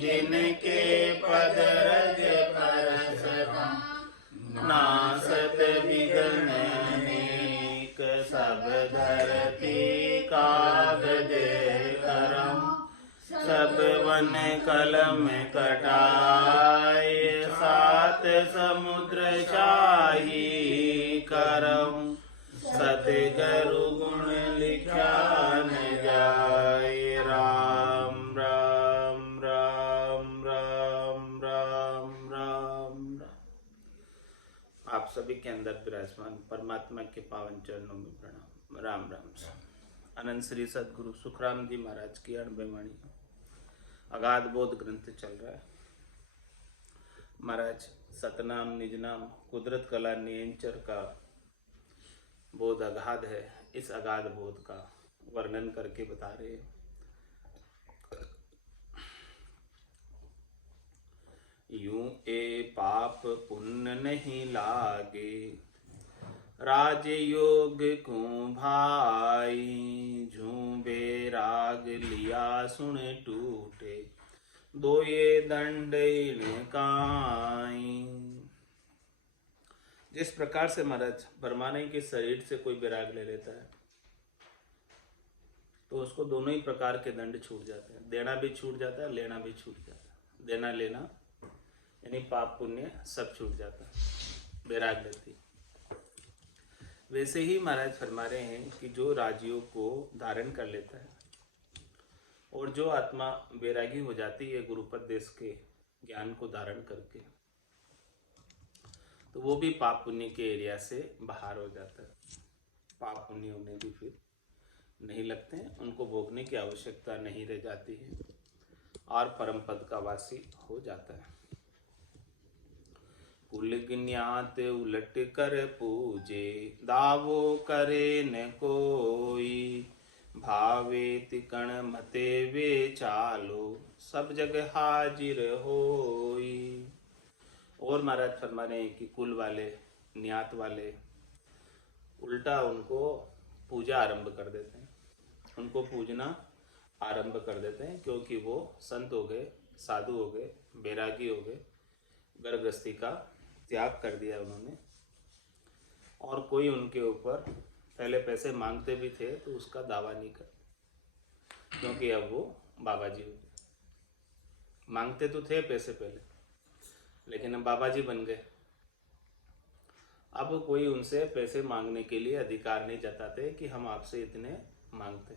जिनके पद रज परस नासत विघ्न अनेक सब धरती कागज करम सब वन कलम कटाए सात समुद्र शाही करम सतगुरु गुण लिखा न जाए। राम राम राम राम राम राम राम। आप सभी के अंदर विराजमान परमात्मा के पावन चरणों में प्रणाम। राम राम। अनंत श्री सदगुरु सुखराम जी महाराज की अणबेवाणी अगाध बोध ग्रंथ चल रहा है। महाराज सतनाम निजनाम कुदरत कला नियंचर का बोध अगाध है। इस अगाध बोध का वर्णन करके बता रहे हैं। यूं ए पाप पुण्य नहीं लागे राजयोग को भाई झूबे राग लिया सुन टूटे दो ये दंड काई। जिस प्रकार से महाराज फरमाने के शरीर से कोई विराग ले लेता है तो उसको दोनों ही प्रकार के दंड छूट जाते हैं। देना भी छूट जाता है, लेना भी छूट जाता है। देना लेना यानी पाप पुण्य सब छूट जाता है विराग लेती। वैसे ही महाराज फरमा रहे हैं कि जो राजयोग को धारण कर लेता है और जो आत्मा वैरागी हो जाती है गुरुपदेश के ज्ञान को धारण करके, तो वो भी पाप पुण्य के एरिया से बाहर हो जाता है। पाप पुण्य उन्हें भी फिर नहीं लगते हैं, उनको भोगने की आवश्यकता नहीं रह जाती है और परम पद का वासी हो जाता है। कुल ज्ञात उलट कर पूजे दावो करे न कोई भावे तिकण मते वे चालो सब जग हाजिर होई। और महाराज फरमा रहे हैं कि कुल वाले न्यात वाले उल्टा उनको पूजा आरंभ कर देते हैं, उनको पूजना आरंभ कर देते हैं, क्योंकि वो संत हो गए, साधु हो गए, बैरागी हो गए, गर्भगृहस्थी का त्याग कर दिया उन्होंने। और कोई उनके ऊपर पहले पैसे मांगते भी थे तो उसका दावा नहीं कर, क्योंकि अब वो बाबा जी हो गए। मांगते तो थे पैसे पहले, लेकिन अब बाबा जी बन गए। अब कोई उनसे पैसे मांगने के लिए अधिकार नहीं जताते कि हम आपसे इतने मांगते।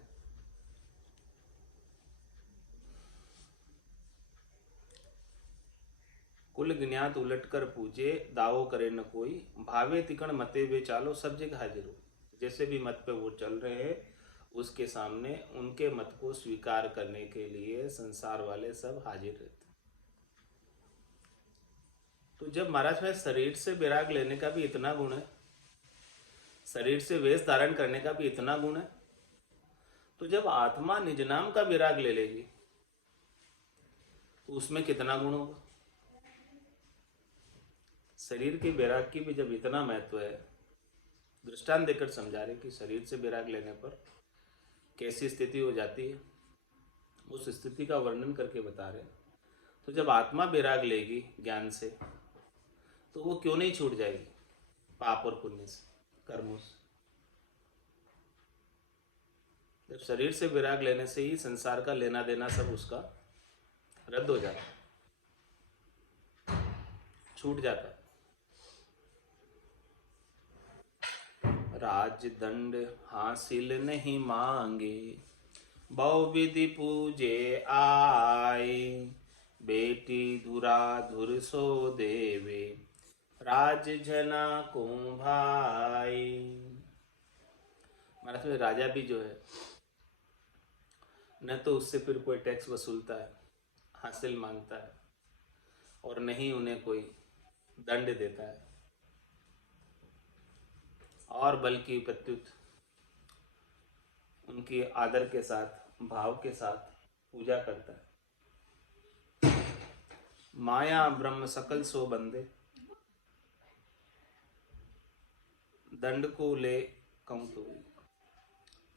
कुल ज्ञात उलट कर पूजे दावो करे न कोई भावे तिकण मते वे चालो सब जगह हाजिर हो। जैसे भी मत पे वो चल रहे हैं उसके सामने उनके मत को स्वीकार करने के लिए संसार वाले सब हाजिर रहते। तो जब महाराज में शरीर से विराग लेने का भी इतना गुण है, शरीर से वेश धारण करने का भी इतना गुण है, तो जब आत्मा निज नाम का विराग ले लेगी तो उसमें कितना गुण होगा। शरीर के विराग की भी जब इतना महत्व है, दृष्टांत देकर समझा रहे कि शरीर से विराग लेने पर कैसी स्थिति हो जाती है, उस स्थिति का वर्णन करके बता रहे। तो जब आत्मा विराग लेगी ज्ञान से तो वो क्यों नहीं छूट जाएगी पाप और पुण्य से, कर्मों से। जब शरीर से विराग लेने से ही संसार का लेना देना सब उसका रद्द हो जाता है, छूट जाता है। राज दंड हासिल नहीं मांगे बहु विधि पूजे आए बेटी धुरा धुर सो देवे राज जना को भाई। महाराज में राजा भी जो है न तो उससे फिर कोई टैक्स वसूलता है, हासिल मांगता है, और नहीं उन्हें कोई दंड देता है, और बल्कि प्रत्युत उनकी आदर के साथ भाव के साथ पूजा करता है। माया ब्रह्म सकल सो बंदे दंड को ले कहूं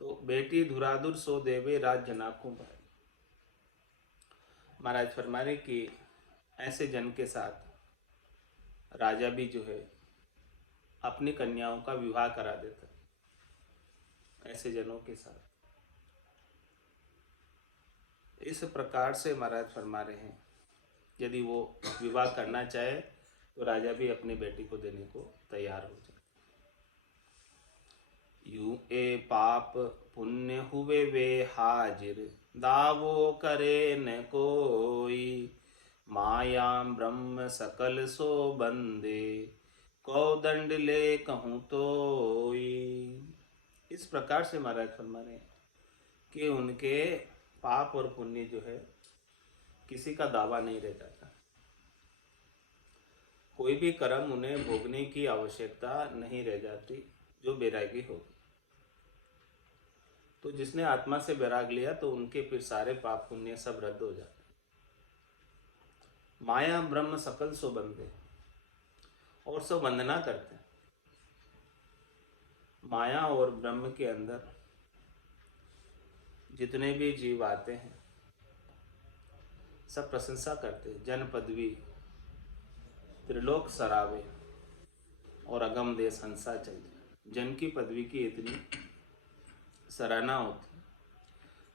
तो बेटी धुराधुर सो देवे राज जनाकों भाई। महाराज फरमाने कि ऐसे जन के साथ राजा भी जो है अपनी कन्याओं का विवाह करा देता है, ऐसे जनों के साथ। इस प्रकार से महाराज फरमा रहे हैं यदि वो विवाह करना चाहे तो राजा भी अपनी बेटी को देने को तैयार हो जाए। यूं ए पाप पुण्य हुए वे हाजिर, दावो करे न कोई, माया ब्रह्म सकल सो बंदे, कौ दंड ले कहूँ तोई। इस प्रकार से महाराज फरमा रहे हैं कि उनके पाप और पुण्य जो है किसी का दावा नहीं रह जाता, कोई भी कर्म उन्हें भोगने की आवश्यकता नहीं रह जाती जो बैरागी हो। तो जिसने आत्मा से बैराग लिया तो उनके फिर सारे पाप पुण्य सब रद्द हो जाते। माया ब्रह्म सकल सो बंदे, और सब वंदना करते हैं। माया और ब्रह्म के अंदर जितने भी जीव आते हैं सब प्रशंसा करते हैं। जन पदवी त्रिलोक सरावे और अगम देश हंसा चल जाए। जन की पदवी की इतनी सराहना होती।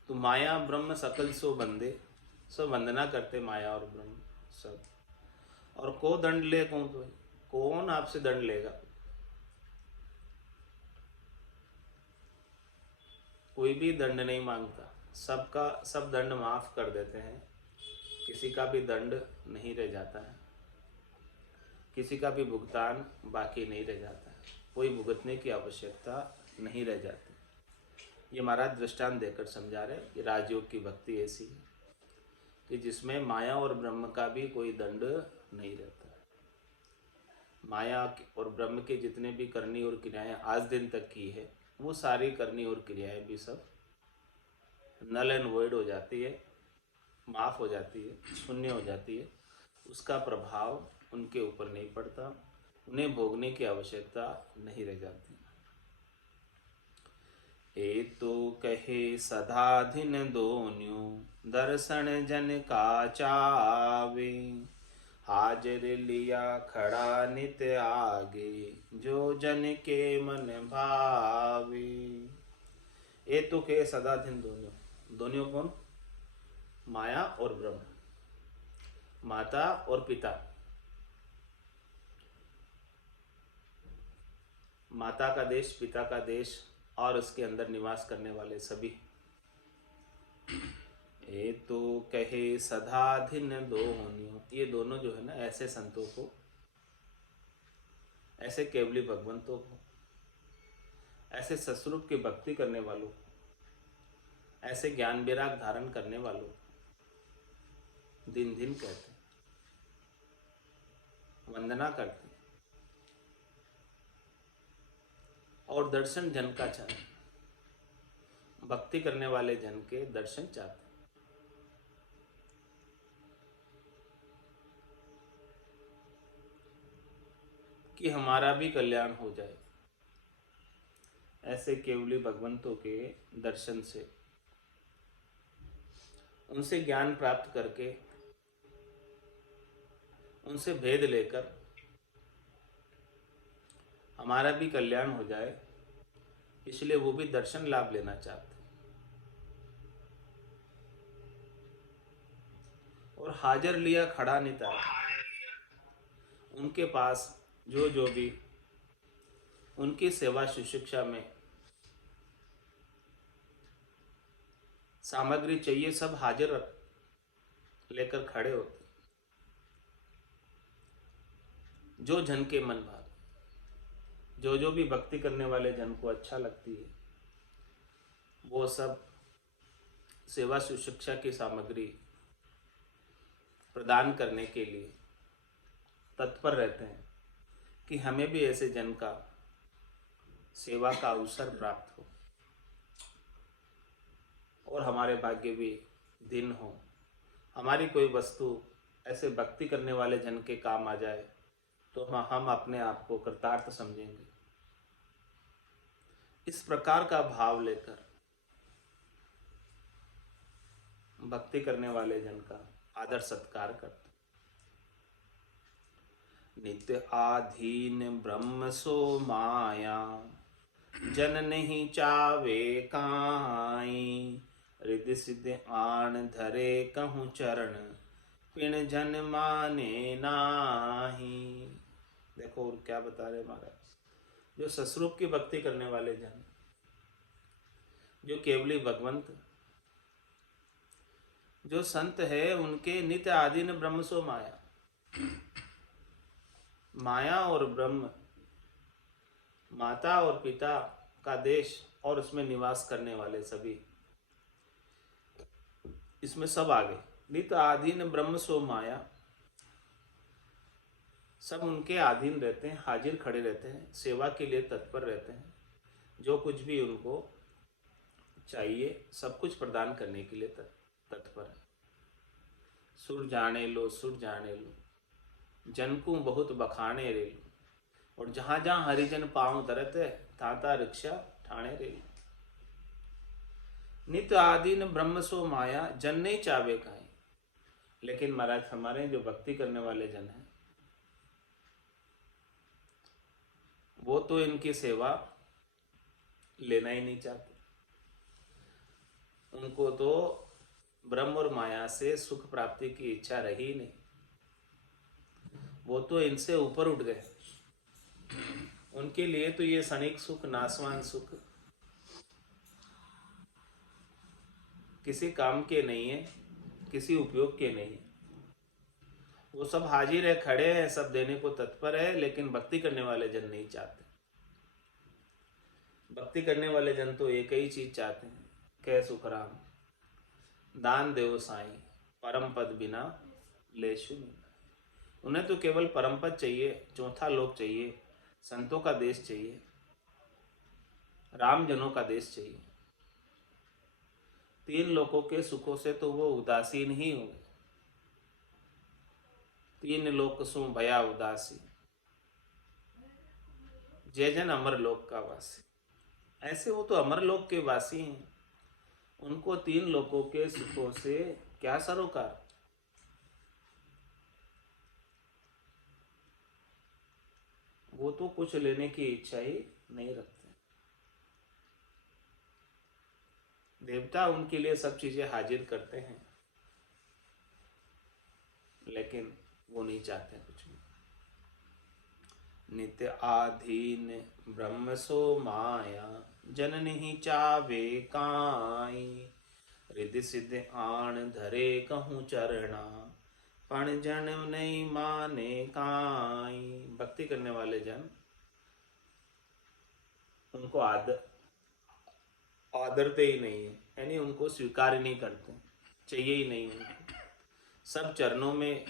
तो माया ब्रह्म सकल सो बंदे, सब वंदना करते माया और ब्रह्म सब। और को दंड ले कौन, तो कौन आपसे दंड लेगा? कोई भी दंड नहीं मांगता, सबका सब दंड माफ कर देते हैं। किसी का भी दंड नहीं रह जाता है, किसी का भी भुगतान बाकी नहीं रह जाता है, कोई भुगतने की आवश्यकता नहीं रह जाती। ये महाराज दृष्टांत देकर समझा रहे कि राजयोग की भक्ति ऐसी है कि जिसमें माया और ब्रह्म का भी कोई दंड नहीं रहता। माया और ब्रह्म के जितने भी करनी और क्रियाएं आज दिन तक की है वो सारी करनी और क्रियाएं भी सब नल एंड वॉइड हो जाती है, माफ हो जाती है, शून्य हो जाती है। उसका प्रभाव उनके ऊपर नहीं पड़ता, उन्हें भोगने की आवश्यकता नहीं रह जाती। ए तो कहे सदा दिन दोन्यों, दर्शन जन का चावे, हाजिर लिया खड़ा नित आगे, जो जन के मन भावे। ए तो कहे सदा दिन दोन्यों, दोनों कौन? माया और ब्रह्म, माता और पिता। माता का देश, पिता का देश और उसके अंदर निवास करने वाले सभी। ए तो कहे सदा धिन दोन्यों, ये दोनों जो है ना ऐसे संतों को, ऐसे केवली भगवंतों को, ऐसे सस्वरूप की भक्ति करने वालों, ऐसे ज्ञान विराग धारण करने वालों दिन दिन कहते, वंदना करते और दर्शन जन का चाहते, भक्ति करने वाले जन के दर्शन चाहते। कि हमारा भी कल्याण हो जाए, ऐसे केवली भगवंतों के दर्शन से, उनसे ज्ञान प्राप्त करके, उनसे भेद लेकर हमारा भी कल्याण हो जाए, इसलिए वो भी दर्शन लाभ लेना चाहते। और हाजिर लिया खड़ा निता, उनके पास जो भी उनकी सेवा शुश्रूषा में सामग्री चाहिए सब हाजिर लेकर खड़े होते। जो जन के मन भाव, जो भी भक्ति करने वाले जन को अच्छा लगती है वो सब सेवा शुश्रूषा की सामग्री प्रदान करने के लिए तत्पर रहते हैं कि हमें भी ऐसे जन का सेवा का अवसर प्राप्त हो और हमारे भाग्य भी दिन हो, हमारी कोई वस्तु ऐसे भक्ति करने वाले जन के काम आ जाए तो हम अपने आप को कृतार्थ समझेंगे। इस प्रकार का भाव लेकर भक्ति करने वाले जन का आदर सत्कार करते। नित्य आधीन ब्रह्म सो माया, जन नहीं चावे काई। रिद्धि सिद्धि आन धरे कहूँ चरण, पिण जन माने नाही। देखो और क्या बता रहे महाराज, जो ससरूप की भक्ति करने वाले जन, जो केवली भगवंत, जो संत है, उनके नित्य आधीन ब्रह्म सो माया। माया और ब्रह्म, माता और पिता का देश और उसमें निवास करने वाले सभी, इसमें सब आ गए। नित्य आधीन ब्रह्म सो माया, सब उनके अधीन रहते हैं, हाजिर खड़े रहते हैं, सेवा के लिए तत्पर रहते हैं। जो कुछ भी उनको चाहिए सब कुछ प्रदान करने के लिए तत्पर है। सुर जाने लो, सुर जाने लो, जन को बहुत बखाने रे लो। और जहां जहां हरिजन पांव धरते, ताता रिक्शा ठाणे रे लो। नित्य आधीन ब्रह्म सो माया, जन नहीं चावे काई। लेकिन महाराज हमारे जो भक्ति करने वाले जन हैं, वो तो इनकी सेवा लेना ही नहीं चाहते। उनको तो ब्रह्म और माया से सुख प्राप्ति की इच्छा रही नहीं। वो तो इनसे ऊपर उठ गए। उनके लिए तो ये क्षणिक सुख, नासवान सुख किसी काम के नहीं है, किसी उपयोग के नहीं है। वो सब हाजिर है, खड़े हैं, सब देने को तत्पर है, लेकिन भक्ति करने वाले जन नहीं चाहते। भक्ति करने वाले जन तो एक ही चीज चाहते हैं, कह सुखराम दान देव साईं, परम पद बिना लेशु नहीं। उन्हें तो केवल परम पद चाहिए, चौथा लोक चाहिए, संतों का देश चाहिए, राम जनों का देश चाहिए। तीन लोकों के सुखों से तो वो उदासीन ही हो गए। तीन लोक सु भया उदासी, जय जन अमर लोक का वासी। ऐसे वो तो अमर लोक के वासी हैं, उनको तीन लोकों के सुखों से क्या सरोकार। वो तो कुछ लेने की इच्छा ही नहीं रखते। देवता उनके लिए सब चीजें हाजिर करते हैं, लेकिन वो नहीं चाहते कुछ भी। नित्य आधीन ब्रह्म सो माया, जन नहीं चावे काई। रिद्धि सिद्धि आन धरे कहूँ चरणा, पण जन नहीं माने काई। भक्ति करने वाले जन उनको आदरते ही नहीं है, यानी उनको स्वीकार ही नहीं करते, चाहिए ही नहीं उनको। सब चरणों में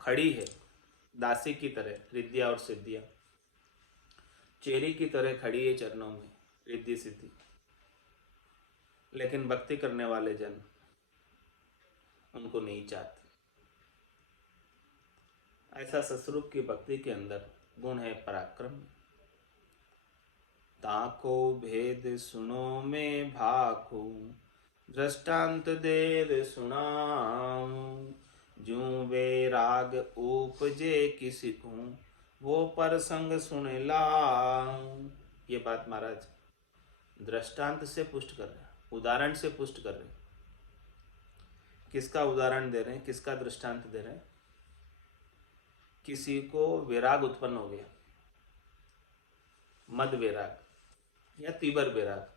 खड़ी है, दासी की तरह रिद्धिया और सिद्धिया चेरी की तरह खड़ी है चरणों में, रिद्धि सिद्धि। लेकिन भक्ति करने वाले जन उनको नहीं चाहते। ऐसा ससरूप की भक्ति के अंदर गुण है पराक्रम। ताको भेद सुनो में भाखू, दृष्टांत देर सुनाऊं। जूं वे राग उपजे किसी को, वो पर संग सुन लाऊं। ये बात महाराज दृष्टांत से पुष्ट कर रहे हैं, उदाहरण से पुष्ट कर रहे हैं। किसका उदाहरण दे रहे हैं, किसका दृष्टांत दे रहे हैं? किसी को विराग उत्पन्न हो गया, मद विराग या तीव्र विराग,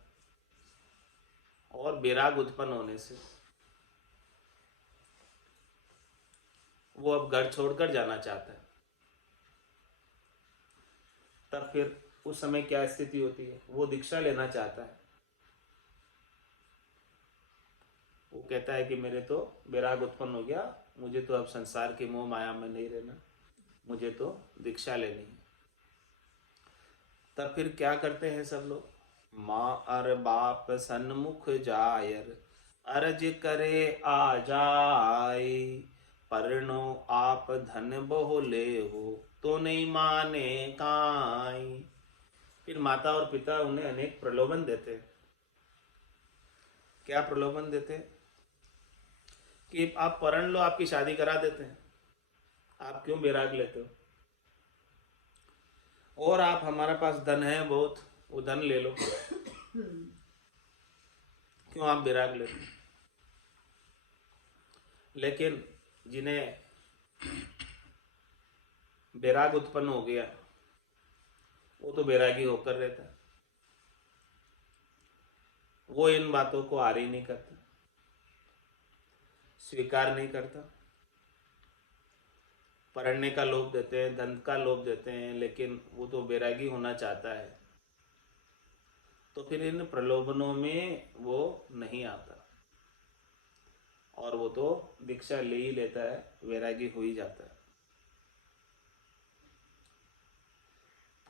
और विराग उत्पन्न होने से वो अब घर छोड़कर जाना चाहता है। तब फिर उस समय क्या स्थिति होती है? वो दीक्षा लेना चाहता है। वो कहता है कि मेरे तो विराग उत्पन्न हो गया, मुझे तो अब संसार के मोह माया में नहीं रहना, मुझे तो दीक्षा लेनी है। तब फिर क्या करते हैं सब लोग? माँ अर बाप सन्मुख जायर, अर्ज करे आ जाए। परनो आप धन बहुले हो, तो नहीं माने काई। फिर माता और पिता उन्हें अनेक प्रलोभन देते। क्या प्रलोभन देते? कि आप पढ़ लो, आपकी शादी करा देते हैं, आप क्यों वैराग लेते हो? और आप हमारे पास धन है बहुत, वो धन ले लो, क्यों आप वैराग लेते हो? लेकिन जिन्हें वैराग उत्पन्न हो गया वो तो वैरागी होकर रहता है, वो इन बातों को आरी नहीं करता, स्वीकार नहीं करता। पढ़ने का लोभ देते हैं, धन का लोभ देते हैं, लेकिन वो तो वैरागी होना चाहता है, तो फिर इन प्रलोभनों में वो नहीं आता और वो तो दीक्षा ले ही लेता है, वैरागी हो ही जाता है।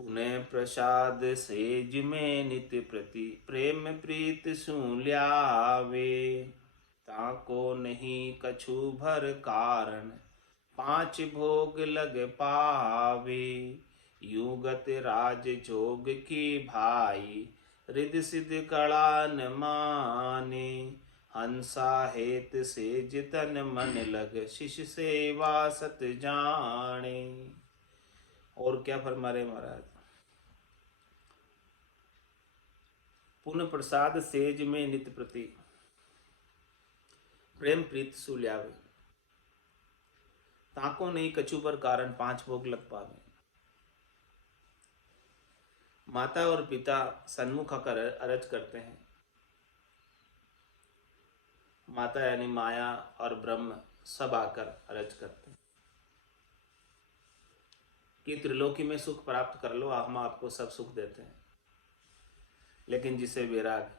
पुनः प्रसाद सेज में नित्य प्रति प्रेम प्रीत सुल्यावे, ताको नहीं कछु भर कारण 5 भोग लग पावे। युगत राज जोग की भाई रिद सिद्ध कला न माने, हंसा हेत सेज तन मन लग शिष्य सेवा सत जाने। और क्या फरमा रहे महाराज? पुनः प्रसाद सेज में नित्य प्रति प्रेम प्रीत सुल्यावे, ताको नहीं कछु पर कारण 5 भोग लग पावे। माता और पिता सन्मुख आकर अरज करते हैं, माता यानी माया और ब्रह्म सब आकर अरज करते हैं कि त्रिलोकी में सुख प्राप्त कर लो, हम आपको सब सुख देते हैं। लेकिन जिसे वैराग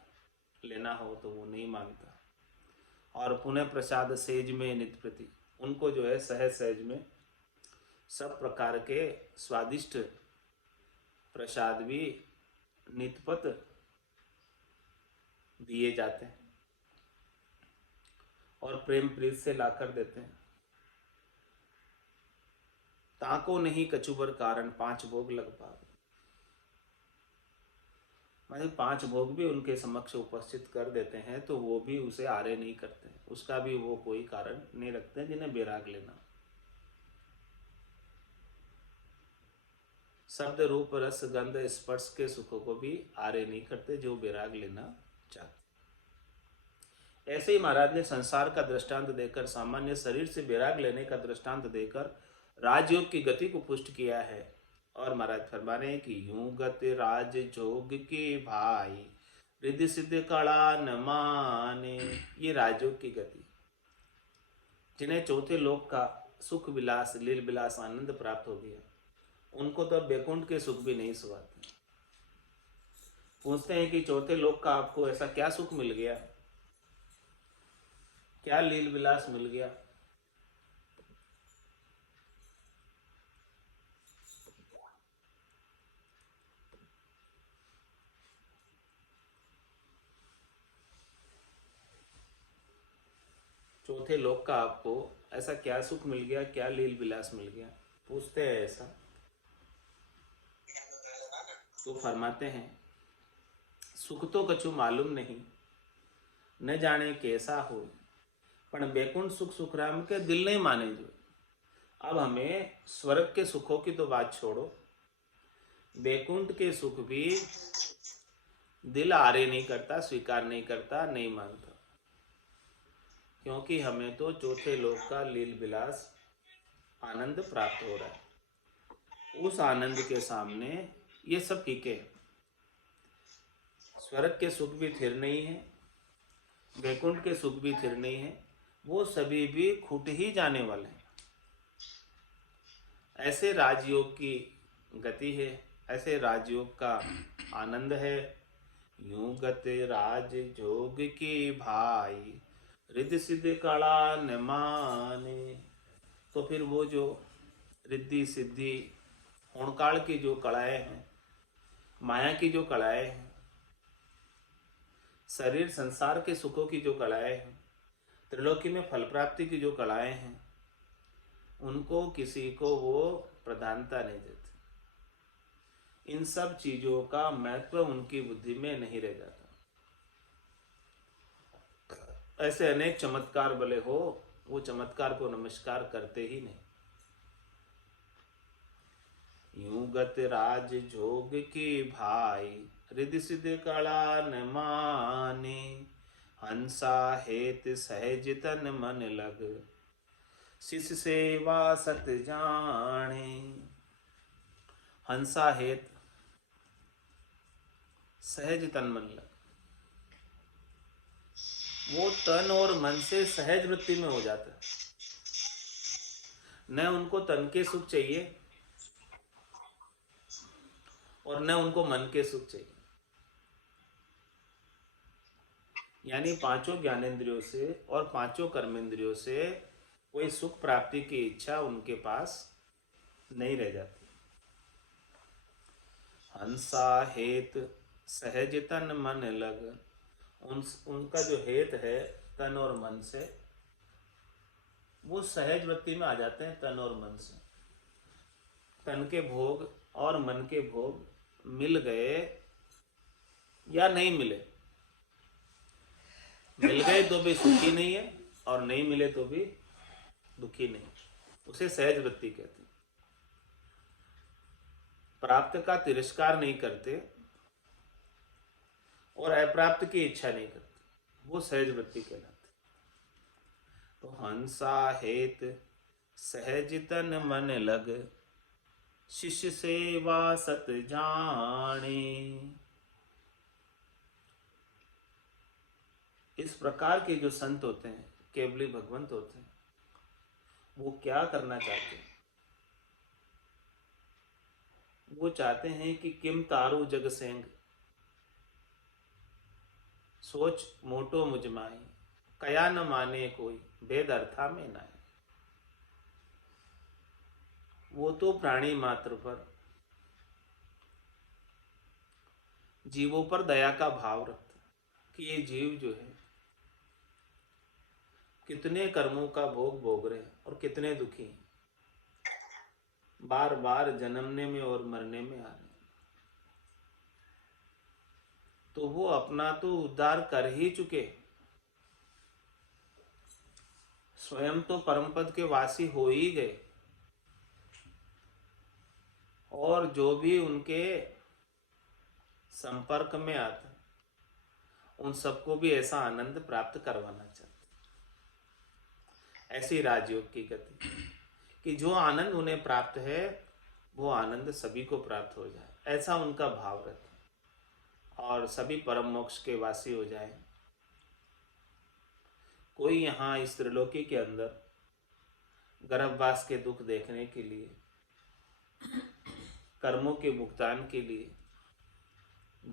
लेना हो तो वो नहीं मांगता। और पुनः प्रसाद सेज में नित्य प्रति, उनको जो है सहज सहज में सब प्रकार के स्वादिष्ट प्रसाद भी नितपत दिए जाते हैं और प्रेम प्रीत से लाकर देते हैं। ताको नहीं कछुबर कारण 5 भोग लग पावे, मतलब 5 भोग भी उनके समक्ष उपस्थित कर देते हैं तो वो भी उसे आरे नहीं करते, उसका भी वो कोई कारण नहीं रखते जिन्हें वैराग लेना। शब्द रूप रस गंध स्पर्श के सुखों को भी आरे नहीं करते जो वैराग लेना चाहते। ऐसे ही महाराज ने संसार का दृष्टांत देकर, सामान्य शरीर से वैराग लेने का दृष्टांत देकर राजयोग की गति को पुष्ट किया है। और महाराज फरमा रहे हैं कि यूं गत राज जोग के भाई रिद्धि सिद्ध कला न माने। ये राजयोग की गति, जिन्हें चौथे लोक का सुख विलास लील विलास आनंद प्राप्त हो गया, उनको तो अब वैकुंठ के सुख भी नहीं सुहाते। पूछते हैं कि चौथे लोक का आपको ऐसा क्या सुख मिल गया, क्या लील विलास मिल गया? चौथे लोक का आपको ऐसा क्या सुख मिल गया, क्या लील विलास मिल गया? पूछते हैं ऐसा तो फरमाते हैं, सुख तो कछु मालूम नहीं, न जाने कैसा हो, पण बैकुंठ सुख सुखराम के दिल नहीं माने जो। अब हमें स्वर्ग के सुखों की तो बात छोड़ो, बैकुंठ के सुख भी दिल आरे नहीं करता, स्वीकार नहीं करता, नहीं मानता, क्योंकि हमें तो चौथे लोक का लील विलास आनंद प्राप्त हो रहा है। उस आनंद के सामने ये सब फीके हैं। स्वर्ग के सुख भी थिर नहीं है, वैकुंठ के सुख भी थिर नहीं है, वो सभी भी खूट ही जाने वाले हैं। ऐसे राजयोग की गति है, ऐसे राजयोग का आनंद है। यूं गत राज जोग की भाई रिद्धि सिद्धि कला न माने। तो फिर वो जो रिद्धि सिद्धि होणकाल की जो कलाएं हैं, माया की जो कलाएं हैं, शरीर संसार के सुखों की जो कलाएं हैं, त्रिलोकी में फल प्राप्ति की जो कलाएं हैं, उनको किसी को वो प्रधानता नहीं देते। इन सब चीजों का महत्व उनकी बुद्धि में नहीं रह जाता। ऐसे अनेक चमत्कार भले हो, वो चमत्कार को नमस्कार करते ही नहीं। यूं गत राज जोग की भाई, रिधि सिद्ध कला न माने, हंसा हेत सहज तन मन लग, शिष्य सेवा सत जाने। हंसा हेत सहज तन मन लग, वो तन और मन से सहज वृत्ति में हो जाता है। न उनको तन के सुख चाहिए और न उनको मन के सुख चाहिए। यानी पांचों ज्ञानेंद्रियों से और पांचों कर्मेंद्रियों से कोई सुख प्राप्ति की इच्छा उनके पास नहीं रह जाती। हंसा हेत सहज तन मन लग, उनका जो हेत है तन और मन से, वो सहज वृत्ति में आ जाते हैं। तन और मन से तन के भोग और मन के भोग मिल गए या नहीं मिले, मिल गए तो भी सुखी नहीं है और नहीं मिले तो भी दुखी नहीं, उसे सहज वृत्ति कहते हैं। प्राप्त का तिरस्कार नहीं करते और अप्राप्त की इच्छा नहीं करते, वो सहज वृत्ति कहलाते। तो हंसा हेत सहज तन मन लग, शिष्य सेवा सत जाने। इस प्रकार के जो संत होते हैं, केवली भगवंत होते हैं, वो क्या करना चाहते हैं? वो चाहते हैं कि किम तारू जग सेंग, सोच मोटो मुझ माही, कया न माने कोई, भेद अर्था में ना है। वो तो प्राणी मात्र पर, जीवों पर दया का भाव रखते हैं कि ये जीव जो है कितने कर्मों का भोग भोग रहे हैं और कितने दुखी हैं, बार बार जन्मने में और मरने में आ रहे हैं। तो वो अपना तो उद्धार कर ही चुके, स्वयं तो परम पद के वासी हो ही गए, और जो भी उनके संपर्क में आता उन सबको भी ऐसा आनंद प्राप्त करवाना चाहते। ऐसी राजयोग की गति कि जो आनंद उन्हें प्राप्त है वो आनंद सभी को प्राप्त हो जाए, ऐसा उनका भाव रहता है और सभी परम मोक्ष के वासी हो जाए। कोई यहाँ इस त्रिलोकी के अंदर गर्भवास के दुख देखने के लिए, कर्मों के भुगतान के लिए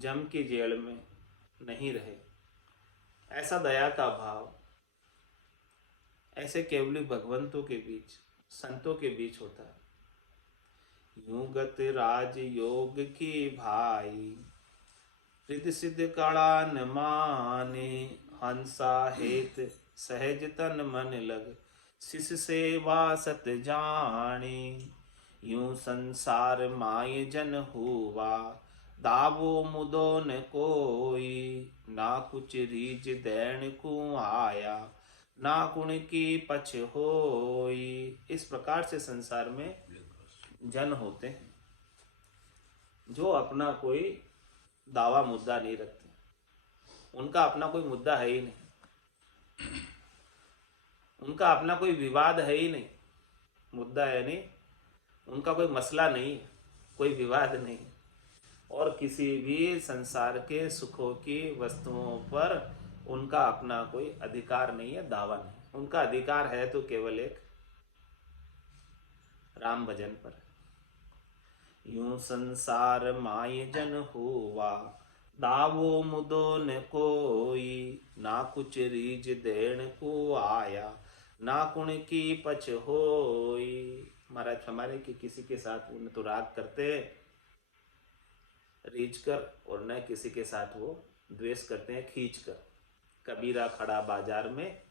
जम की जेल में नहीं रहे, ऐसा दया का भाव ऐसे केवली भगवंतों के बीच, संतों के बीच होता है। यूं गत राज योग की भाई, रिद्धि सिद्ध कला न माने, हंसा हेत सहज तन मन लग, शिष्य सेवा सत जाने। यूं संसार माय जन हुआ, दावो मुदो न कोई, ना कुछ रीज दैन को आया, ना गुण की पछ होई। इस प्रकार से संसार में जन होते हैं जो अपना कोई दावा मुद्दा नहीं रखते, उनका अपना कोई मुद्दा है ही नहीं, उनका अपना कोई विवाद है ही नहीं। मुद्दा है नहीं, उनका कोई मसला नहीं, कोई विवाद नहीं, और किसी भी संसार के सुखों की वस्तुओं पर उनका अपना कोई अधिकार नहीं है, दावा नहीं। उनका अधिकार है तो केवल एक राम भजन पर। यूं संसार माय जन हुआ, दावो मुदो न कोई, ना कुछ रीज देण को आया, ना कुण की पछ होई। महाराज हमारे कि किसी के साथ उन तो राग करते रीझ कर, और न किसी के साथ वो द्वेष करते हैं खींच कर। कबीरा खड़ा बाजार में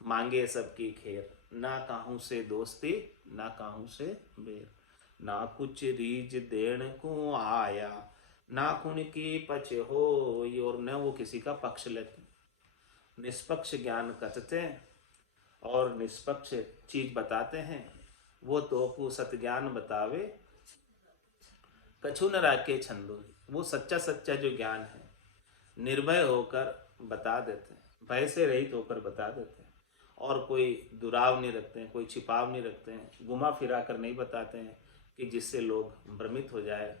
मांगे सबकी खेर, ना काहू से दोस्ती ना काहू से बेर, ना कुछ रीज देण को आया, ना कुण की पछ होई। और न वो किसी का पक्ष लेते, निष्पक्ष ज्ञान कथते और निष्पक्ष चीज बताते हैं, वो तोकु सत ज्ञान बतावे, कछु न राखे छंदो। वो सच्चा सच्चा जो ज्ञान है निर्भय होकर बता देते हैं, भय से रहित होकर बता देते हैं, और कोई दुराव नहीं रखते हैं, कोई छिपाव नहीं रखते हैं, घुमा फिरा कर नहीं बताते हैं कि जिससे लोग भ्रमित हो जाए,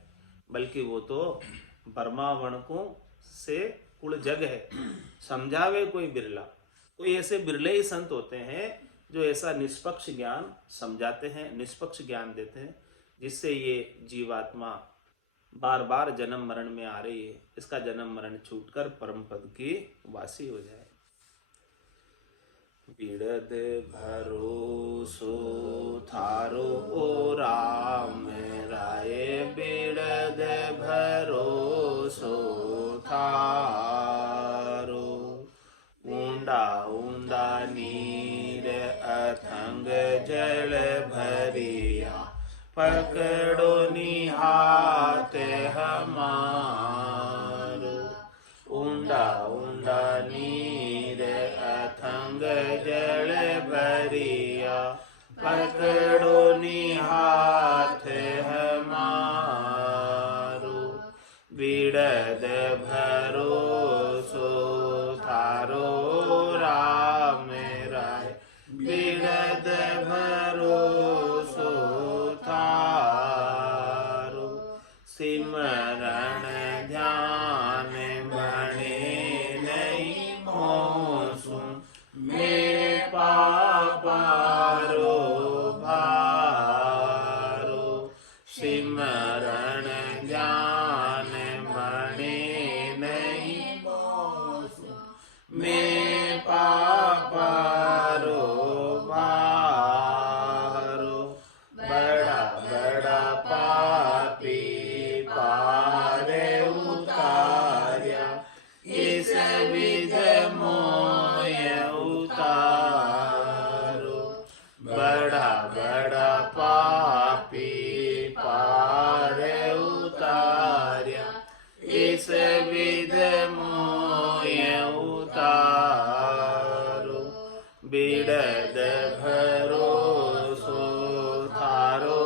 बल्कि वो तो बर्मा वणकों से कुल जग है, समझावे कोई बिरला। कोई ऐसे बिरले ही संत होते हैं जो ऐसा निष्पक्ष ज्ञान समझाते हैं, निष्पक्ष ज्ञान देते हैं, जिससे ये जीवात्मा बार बार जन्म मरण में आ रही है, इसका जन्म मरण छूटकर परम पद की वासी हो जाए। बिरद भरोसो थारो ओ राम राय, बिरद भरोसो थारो, ऊंडा ऊंडा नीर अथंग जल भरिया, पकड़ो निहात हमारो, ऊंडा ऊंडा नीर अथंग जल भरिया, पकड़ो निहात हमारो, बिरद भरोसो थारो राम राय, बिरद भरोसो थारो, सिमरण ध्यान बने नहीं मोसु, में पापारो भारो, सिमरण ध्यान बने नहीं मोसु, में पापारो भारो, बड़ा बड़ा पापी पारे उतार्या, इस विध मोय उतारो, बड़ा बड़ा पापी पारे उतार्या, इस विध मोय उतारो, बिरद भरोसो थारो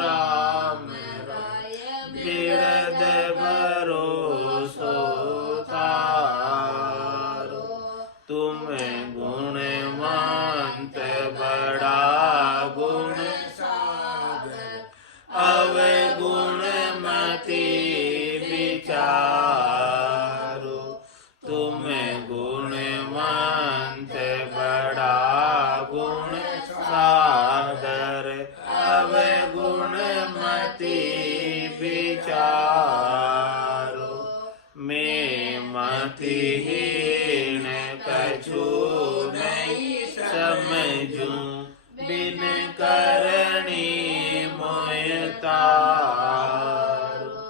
राम राय, बिरद भरोसो थारो, तुम गुणवंत बड़ा गुण सागर, अवगुण मति विचारो, तुम गुणवंत बड़ा गुण सागर, अवगुण मति विचारो, मैं मतिहीन कछु नहीं समझूं, बिन करणी मोय तारो,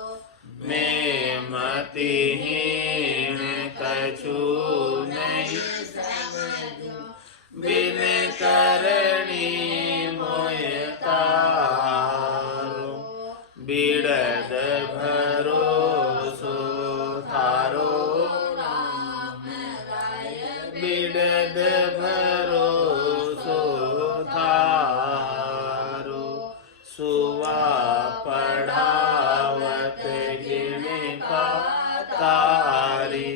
मैं मतिहीन कछु नहीं समझूं, बिन करणी मोय तारो, बिरद भरोसो थारो राम राय, बिरद भरोसो थारो, सुवा पढ़ावत जिनका तारी,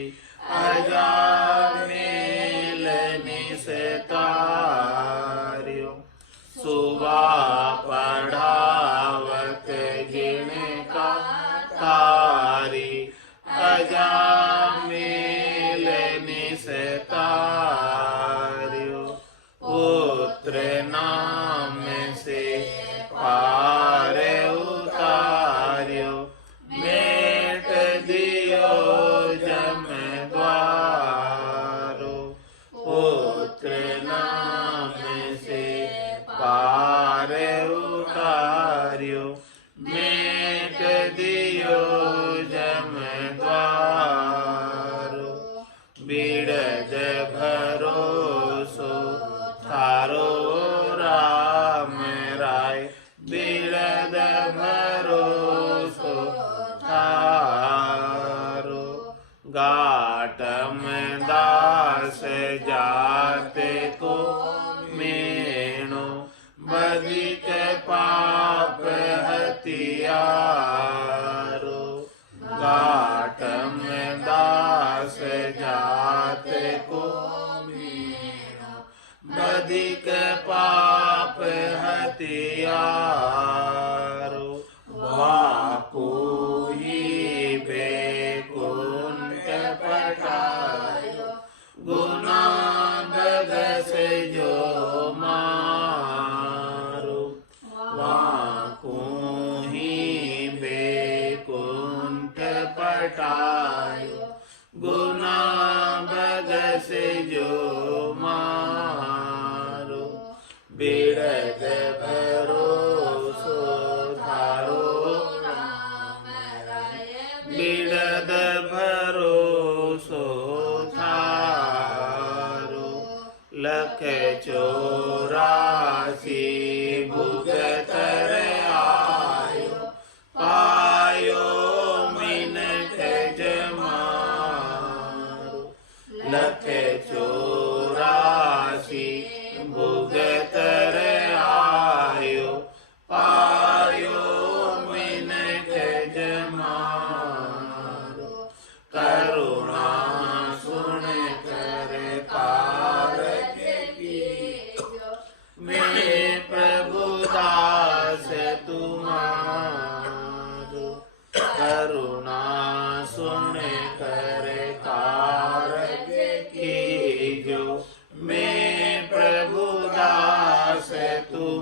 अजामेल निस्तारियो, सुवा पढ़ावत जिनका तारी, अजामेल निस्तारियो, पुत्र नाम से पार उतारियो, मेट दियो जम द्वारो, पुत्र नाम अधिक पाप हथियारो वाको ही बैकुंठ पटायो गुना बगस जो मारो वाको ही बैकुंठ पटायो गुना बगस जो मारो बिरद भरोसो थारो बिरद भरोसो थारो लख 84 भुगतर आयो पायो मिनख जमारो लख 84 भुगतर आयो पायो मिनख जमारो करुणा सुन कर कारज कीजो मैं प्रभु दास तुम्हारो करुणा सुन कर कारज कीजो मैं प्रभु दास तुम्हारो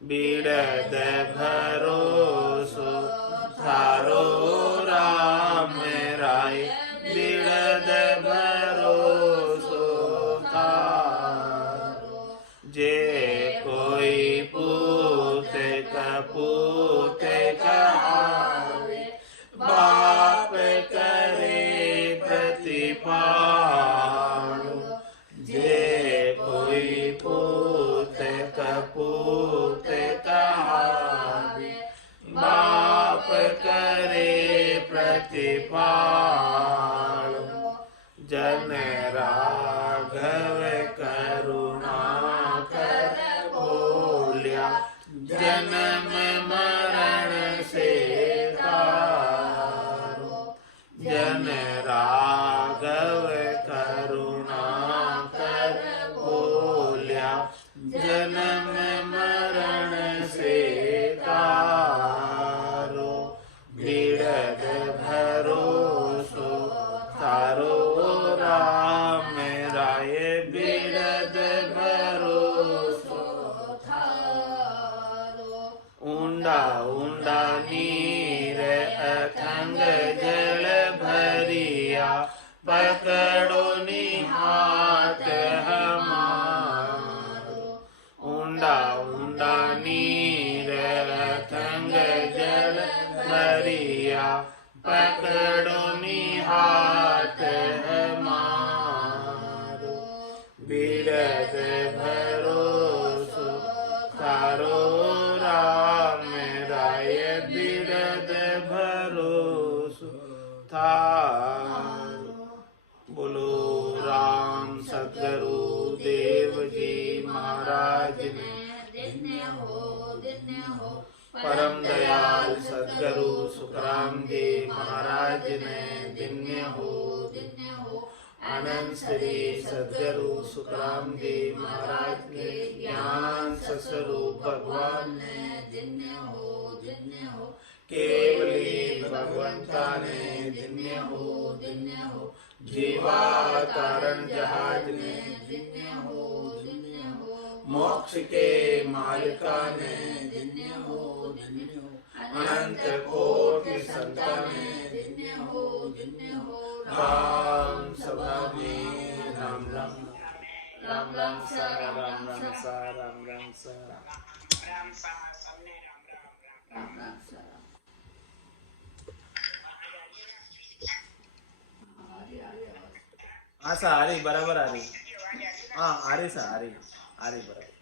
बिरद भरोसो थारो राम राय बिरद भरोसो थारो जे कोई पूत कपूत कहावे बाप करे प्रतिपालो जे कोई पूत कपूत कहावे बाप करे प्रतिपालो जन राघव करुणा कर बोलिया जन्म मरण से तारो जन राघव करुणा कर बोलिया जन्म मरण से तारो बिरद भरोसो थारो राम राय बिरद भरोसो थारो ऊंडा ऊंडा नीर अथंग जल भरिया पकड़ो निहात हमारो ऊंडा ऊंडा नीर अथंग जल भरिया पकड़ो निहात हमारो बिरद भरोसो थारो राम राय बिरद भरोसो थारो बोलो राम सद्गुरु देव जी महाराज ने परम दयाल सद्गुरु सुखराम जी महाराज ने दिन्य हो आनंद श्री सद्गुरु सुखराम जी महाराज के ज्ञान स्वरूप भगवान ने दिन्य हो केवली भगवंता ने दिन्य हो जीवा तारण जहाज ने दिन्य हो मोक्ष के मालिका ने दिन्य हो अनंत कोटि संताने दिन्य हो राम सभा में राम राम राम राम सा राम राम सा राम राम सा राम सा सबने राम राम सा हाँ सा आ रही बराबर आ रही हाँ आ रही सा आ रही बराबर